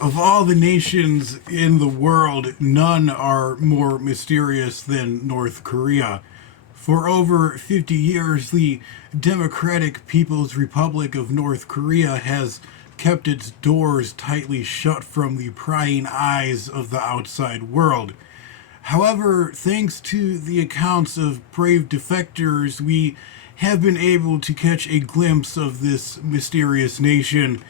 Of all the nations in the world, none are more mysterious than North Korea. For over 50 years, the Democratic People's Republic of North Korea has kept its doors tightly shut from the prying eyes of the outside world. However, thanks to the accounts of brave defectors, we have been able to catch a glimpse of this mysterious nation.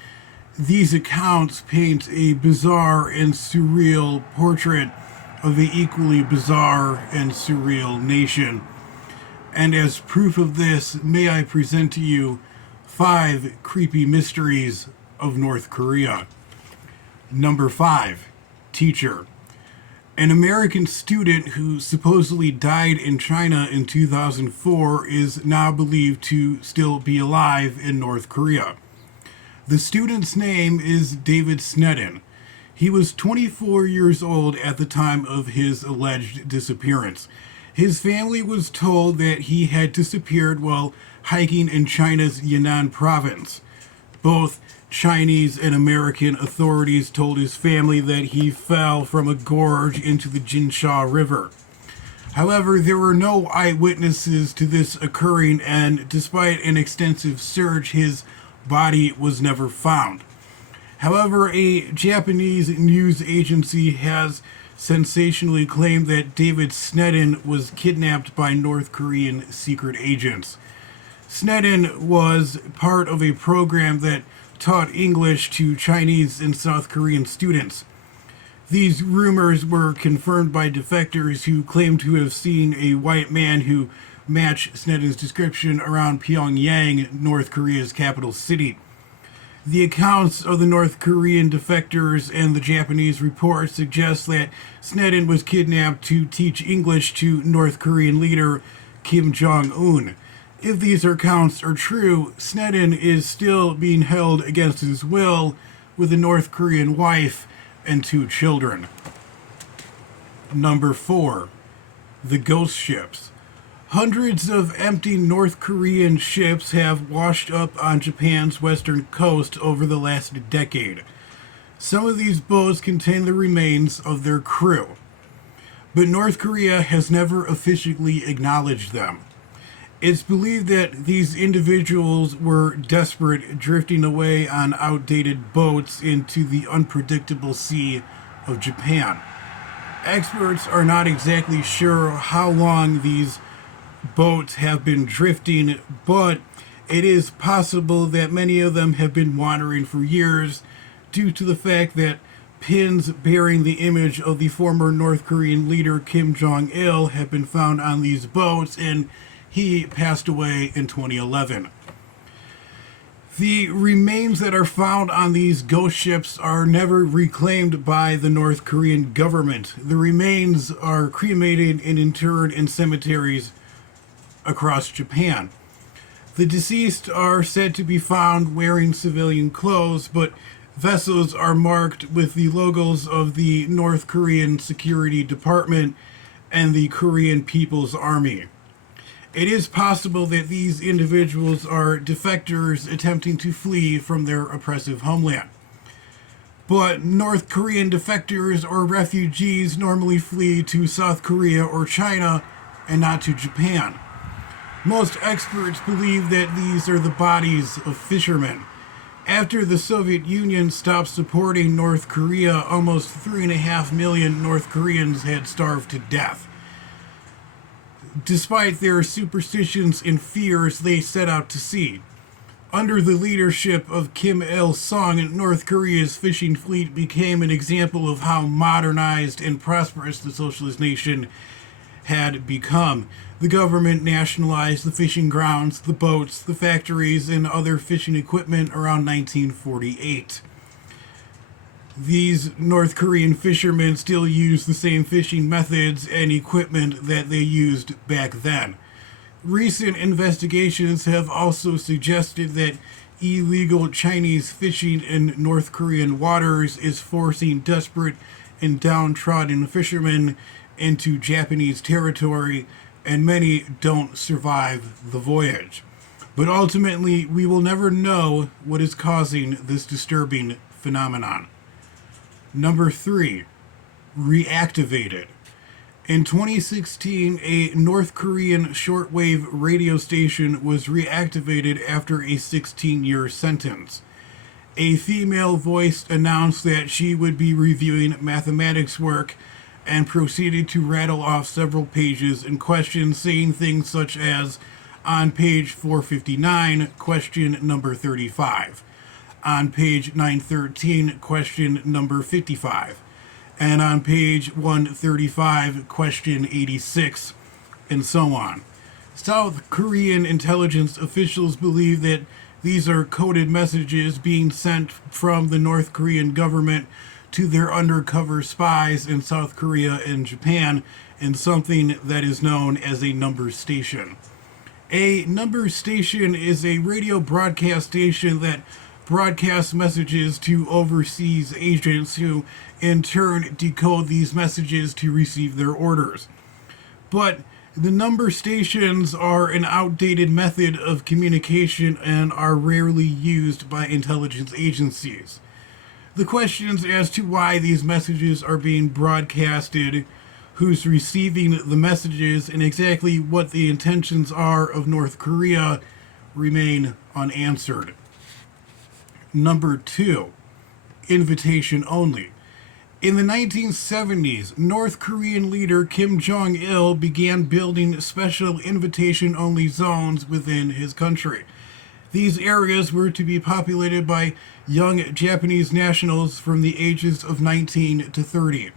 These accounts paint a bizarre and surreal portrait of an equally bizarre and surreal nation. And as proof of this, may I present to you 5 creepy mysteries of North Korea. Number 5, Teacher. An American student who supposedly died in China in 2004 is now believed to still be alive in North Korea. The student's name is David Snedden. He was 24 years old at the time of his alleged disappearance. His family was told that he had disappeared while hiking in China's Yunnan province. Both Chinese and American authorities told his family that he fell from a gorge into the Jinsha River. However, there were no eyewitnesses to this occurring, and despite an extensive search, his body was never found. However, a Japanese news agency has sensationally claimed that David Snedden was kidnapped by North Korean secret agents. Snedden was part of a program that taught English to Chinese and South Korean students. These rumors were confirmed by defectors who claimed to have seen a white man who matched Snedden's description around Pyongyang, North Korea's capital city. The accounts of the North Korean defectors and the Japanese report suggest that Snedden was kidnapped to teach English to North Korean leader Kim Jong-un. If these accounts are true, Snedden is still being held against his will with a North Korean wife and 2 children. Number 4, the ghost ships. Hundreds of empty North Korean ships have washed up on Japan's western coast over the last decade. Some of these boats contain the remains of their crew, but North Korea has never officially acknowledged them. It's believed that these individuals were desperate, drifting away on outdated boats into the unpredictable sea of Japan. Experts are not exactly sure how long these boats have been drifting, but it is possible that many of them have been wandering for years due to the fact that pins bearing the image of the former North Korean leader Kim Jong-il have been found on these boats, and he passed away in 2011. The remains that are found on these ghost ships are never reclaimed by the North Korean government. The remains are cremated and interred in cemeteries across Japan. The deceased are said to be found wearing civilian clothes, but vessels are marked with the logos of the North Korean Security Department and the Korean People's Army. It is possible that these individuals are defectors attempting to flee from their oppressive homeland. But North Korean defectors or refugees normally flee to South Korea or China and not to Japan. Most experts believe that these are the bodies of fishermen. After the Soviet Union stopped supporting North Korea, almost 3.5 million North Koreans had starved to death. Despite their superstitions and fears, they set out to sea. Under the leadership of Kim Il-sung, North Korea's fishing fleet became an example of how modernized and prosperous the socialist nation had become. The government nationalized the fishing grounds, the boats, the factories, and other fishing equipment around 1948. These North Korean fishermen still use the same fishing methods and equipment that they used back then. Recent investigations have also suggested that illegal Chinese fishing in North Korean waters is forcing desperate and downtrodden fishermen into Japanese territory, and many don't survive the voyage. But ultimately, we will never know what is causing this disturbing phenomenon. Number 3, reactivated. In 2016, a North Korean shortwave radio station was reactivated after a 16-year sentence. A female voice announced that she would be reviewing mathematics work and proceeded to rattle off several pages in questions, saying things such as, on page 459, question number 35. On page 913, question number 55. And on page 135, question 86, and so on. South Korean intelligence officials believe that these are coded messages being sent from the North Korean government to their undercover spies in South Korea and Japan in something that is known as a number station. A number station is a radio broadcast station that broadcasts messages to overseas agents who in turn decode these messages to receive their orders. But the number stations are an outdated method of communication and are rarely used by intelligence agencies. The questions as to why these messages are being broadcasted, who's receiving the messages, and exactly what the intentions are of North Korea remain unanswered. Number 2, invitation only. In the 1970s, North Korean leader Kim Jong-il began building special invitation-only zones within his country. These areas were to be populated by young Japanese nationals from the ages of 19 to 30,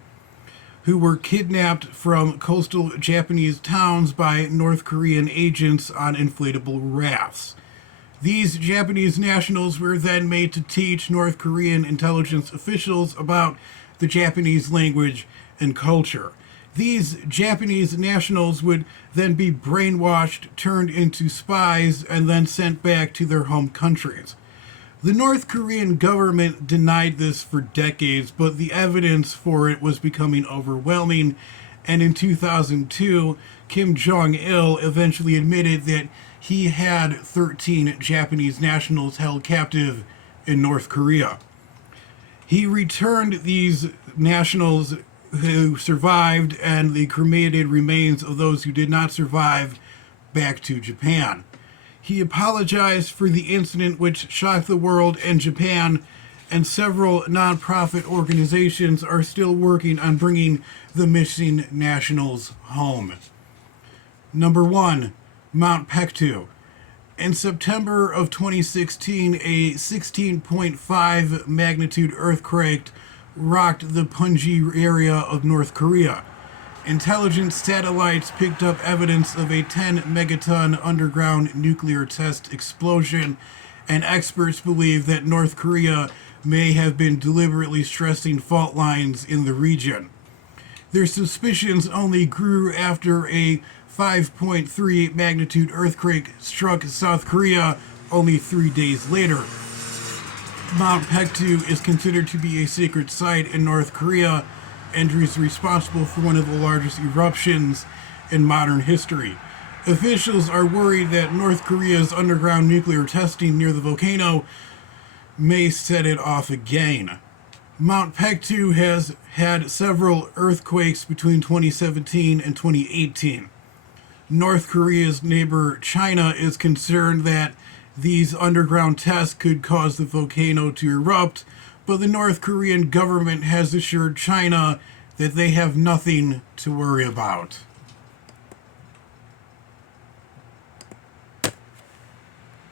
who were kidnapped from coastal Japanese towns by North Korean agents on inflatable rafts. These Japanese nationals were then made to teach North Korean intelligence officials about the Japanese language and culture. These Japanese nationals would then be brainwashed, turned into spies, and then sent back to their home countries. The North Korean government denied this for decades, but the evidence for it was becoming overwhelming, and in 2002, Kim Jong-il eventually admitted that he had 13 Japanese nationals held captive in North Korea. He returned these nationals who survived and the cremated remains of those who did not survive back to Japan. He apologized for the incident, which shocked the world and Japan, and several nonprofit organizations are still working on bringing the missing nationals home. Number 1, Mount Pektu. In September of 2016, a 16.5 magnitude earthquake rocked the Punji area of North Korea. Intelligence satellites picked up evidence of a 10 megaton underground nuclear test explosion, and experts believe that North Korea may have been deliberately stressing fault lines in the region. Their suspicions only grew after a 5.3 magnitude earthquake struck South Korea only 3 days later. Mount Pektu is considered to be a sacred site in North Korea and is responsible for one of the largest eruptions in modern history. Officials are worried that North Korea's underground nuclear testing near the volcano may set it off again. Mount Pektu has had several earthquakes between 2017 and 2018. North Korea's neighbor China is concerned that these underground tests could cause the volcano to erupt, but the North Korean government has assured China that they have nothing to worry about.